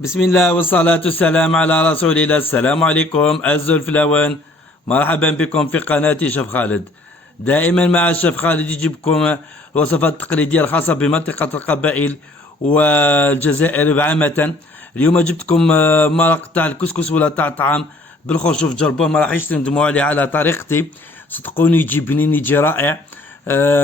بسم الله والصلاة والسلام على رسول الله. السلام عليكم أعزائي الفلاوان، مرحبا بكم في قناتي شيف خالد. دائما مع الشيف خالد يجيبكم الوصفات التقليدية الخاصة بمنطقة القبائل والجزائر عامة. اليوم جبتكم مرق تاع الكسكس ولا تاع الطعام بالخرشوف. جربوه، ما راحش تندموا عليه على طريقتي، صدقوني يجي بنين، يجي رائع.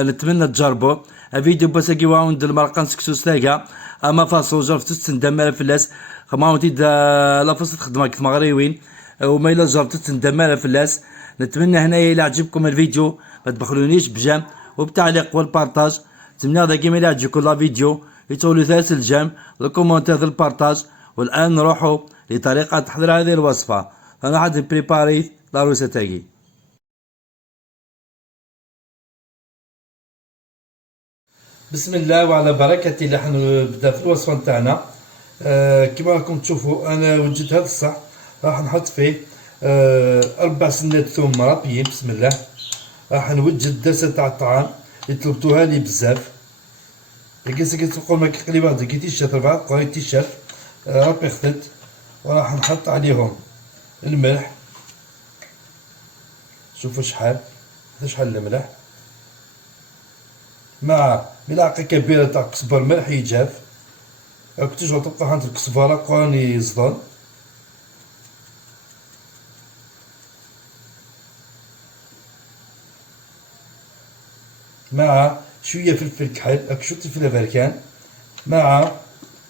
نتمنى تجربوه. فيديو بس كيواوند المرقان سكسوس تاعها اما فاصو جربت تندم مال فلاس خما تيد لا فاصل تخدم كيف مغريوين وما الا جربت تندم مال فلاس. نتمنى هنايا الى عجبكم الفيديو ما تبخلونيش بجام وبتعليق والبارطاج. نتمنى هذا كيما الى عجبكم لا فيديو يتولوا ثالث الجام الكومونتير البارطاج. والان نروحوا لطريقه تحضير هذه الوصفه. انا حد بريباري لا روسه تاعي. بسم الله وعلى بركة الله. حنبدا في الوصفة نتاعنا. كما راكم تشوفوا انا وجدت هذا الصح، راح نحط فيه 4 سنات ثوم مرابيين. بسم الله. راح نوجد دسة تاع الطعام اللي طلبتوها لي بزاف. كيس تلقاو ما كيقلي بعض كي تيشيرت 4 قاي تيشيرت رابي خدت. وراح نحط عليهم الملح، شوفوا شحال الملح، مع ملعقة كبيرة تاع كزبر ملح يجاف. راك تجرو تبقى عند الكزبرة قراني يزدان، مع شوية فلفل كحل، راك شو فلفل افريكان، مع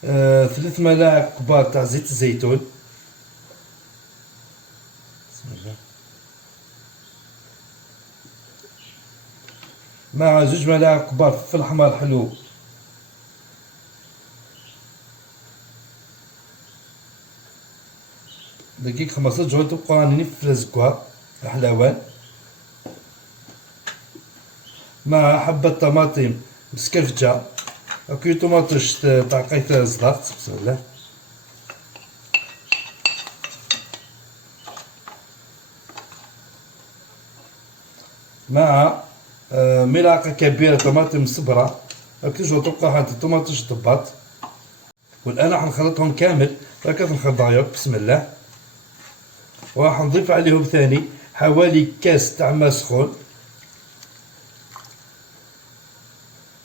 3 ملاعق كبار تاع زيت الزيتون. بسم الله. مع 2 ملاعق كبار فلفل احمر حلو، دقيق 15 جوج تبقى راني في الزكوة الحلاوان، مع حبة طماطم مسكرفجة، هاكي طماطش تاع قيث زلاط. بسم الله. مع ملعقة كبيرة طماطم صبرة، هاكي تجو تبقى عند الطماطش الضباط. والآن راح نخلطهم كامل هكا نخضعيهم. بسم الله. وراح نضيف عليهم ثاني حوالي كاس تاع ماء سخون.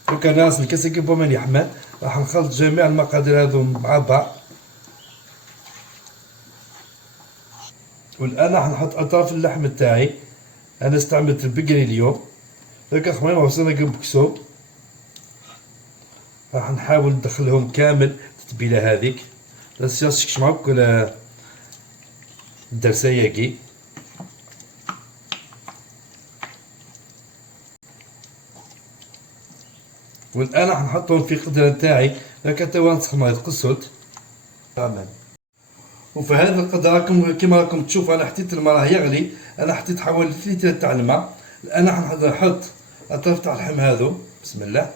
دوكا ناقص الكاس كي بومن يحمل. راح نخلط جميع المقادير هذو مع بعض. والان راح نحط اطراف اللحم تاعي. انا استعملت البقري اليوم، دوكا خميمه وصلنا بكسو. راح نحاول ندخلهم كامل التتبيله هذيك لاسياسك شمعك ولا الدرساياكي. والان راح نحطهم في قدره تاعي هكا توا نسخن يتقصد تمام. وفي هذا القدر راكم كيما راكم تشوفوا انا حطيت الماء راه يغلي. انا حطيت حوالي 3 لتر تاع الماء. الان راح نحط اطراف تاع اللحم هذو. بسم الله.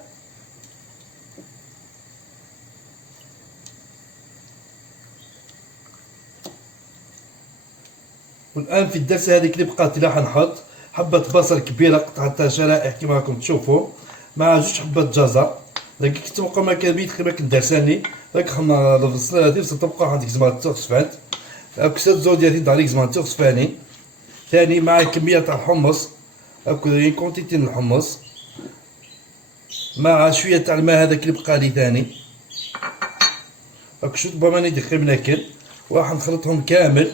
والان في الدرسه هذيك اللي بقات راح نحط حبه بصل كبيره قطعتها شرائح كيما راكم تشوفوا، مع 2 حبات جزر. دقيق تبقى ما كان بيت كيما كندرساني راك خمنا البصله هذه تبقى عندك زعما تغسفات كسات زود ديال داريك زعما تغسفاني. ثاني مع كميه تاع الحمص، هاكا كونتيتي من الحمص، مع شويه تاع الماء هذاك اللي بقى لي ثاني. هاك شوط بماني دقيق ناكل. وراح نخلطهم كامل.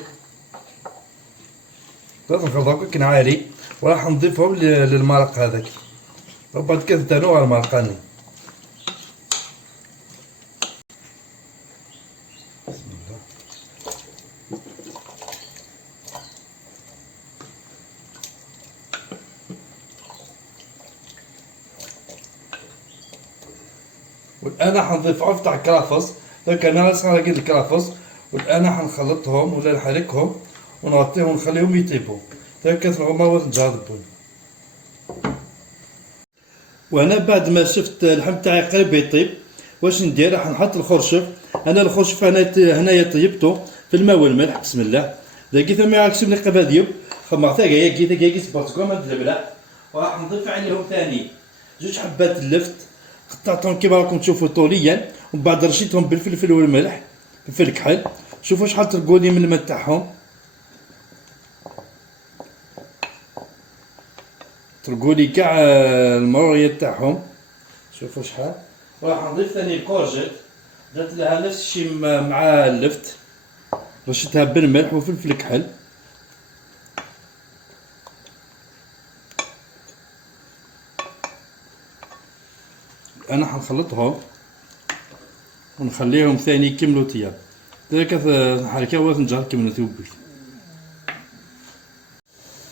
لازم نخلطهم كنعالي. وراح نضيفهم للمرق هذاك. بعد كذا تنوع المرقاني. والان حنضيف عرف تاع الكرافس. دونك انا راسي على قد الكرافس. والان حنخلطهم ولا نحركهم ونغطيهم ونخليهم يطيبوا. دونك نغمروا ونجربوا. وانا بعد ما شفت اللحم تاعي قريب يطيب واش ندير؟ راح نحط الخرشف. انا الخرشف هنايا طيبته في الماء والملح. بسم الله. لقيت ما يعكس لي قباديب خمرتها كي سبورتكم هاد الملح. وراح نضيف عليهم ثاني 2 حبات اللفت قطعتهم كيما راكم تشوفوا طوليا، ومن بعد رشيتهم بالفلفل والملح. فلفل كحل. شوفوا شحال ترقولي من الماء تاعهم، ترقولي كاع المروريات تاعهم. شوفوا شحال. راح نضيف ثاني الكورجيت، درت لها نفس الشيء مع اللفت، رشتها بالملح وفلفل كحل. انا حنخلطهم ونخليهم ثاني يكملوا طياب. ذاك نحركها وتنجر كملوا توبي.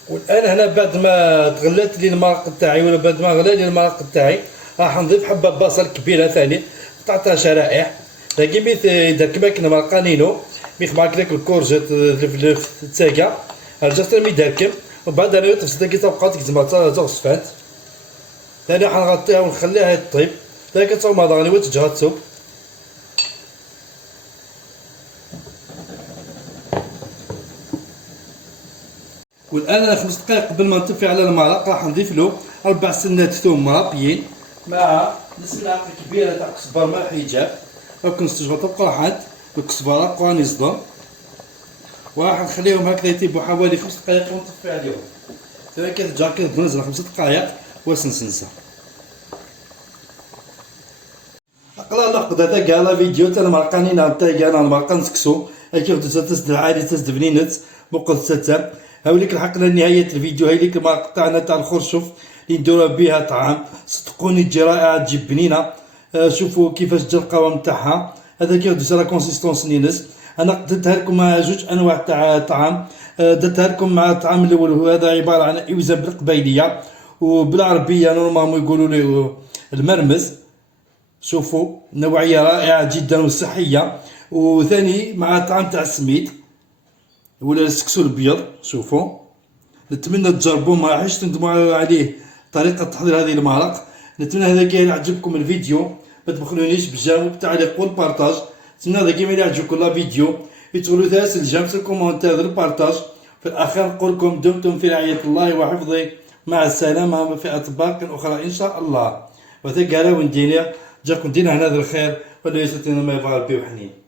والان هنا بعد ما تغلات لي المرق تاعي، ولا بعد ما غلا لي المرق تاعي، راح نضيف حبه بصل كبيره ثاني قطعتها شرائح. كي ميت يدير كيما كنا مرقانينو ميخبارك لك الكورجيت في تساقا الجاست ميدركم، ومن بعد انا تفسد كي تبقات كزما تغصفات ثاني حنغطيها ونخليها طيب. ذاك تصاوب هذا غني وتجهاتو. والان انا 5 دقائق قبل ما نطفي على المرق راح نضيف له 4 سنات ثوم مرابيين مع نص ملعقه كبيره تاع كزبر ملح حجاب. راك نستجبط قرحات الكزبره قراني صدر، وراح نخليهم هكذا يطيبوا حوالي 5 دقائق ونطفي عليهم. ثم كترجع كتنزل 5 دقائق وسنسنسه. اقلا نقد هذا كاع لا فيديو تاع المرقانين تاع كاع المرقان نسكسو كيف تسد عادي تسد بنينت بقد ستة. هاوليك لحقنا لنهاية الفيديو. هاوليك المرق تاعنا تاع الخرشوف اللي نديرو بها طعام، صدقوني تجي رائعة تجي بنينة. شوفوا كيفاش تجي القوام تاعها، هذا كيف دوز لا كونسيستونس نينس. انا درتها لكم مع جوج انواع تاع طعام، درتها لكم مع الطعام الاول هو هذا عبارة عن اوزة بالقبايلية، وبالعربية نورمالمون يقولوا له المرمز. شوفوا نوعية رائعة جدا وصحية. وثاني مع الطعام تاع السميد ولا السكسو الابيض. شوفوا نتمنى تجربوه، ما راحش تندموا عليه طريقة تحضير هذه المرق. نتمنى هذا كاين يعجبكم الفيديو، ما تبخلونيش بالجواب بالتعليق والبارطاج. نتمنى هذا كاين يعجبكم لا فيديو يدخلوا ثلاث الجيم في الكومنتات البارطاج. في الاخير نقول لكم دمتم في رعاية الله وحفظه، مع السلامة في اطباق اخرى ان شاء الله. وثقالا وندينا جاكم دينا هنا الخير ولا يسوتنا ما يبغى ربي وحنين.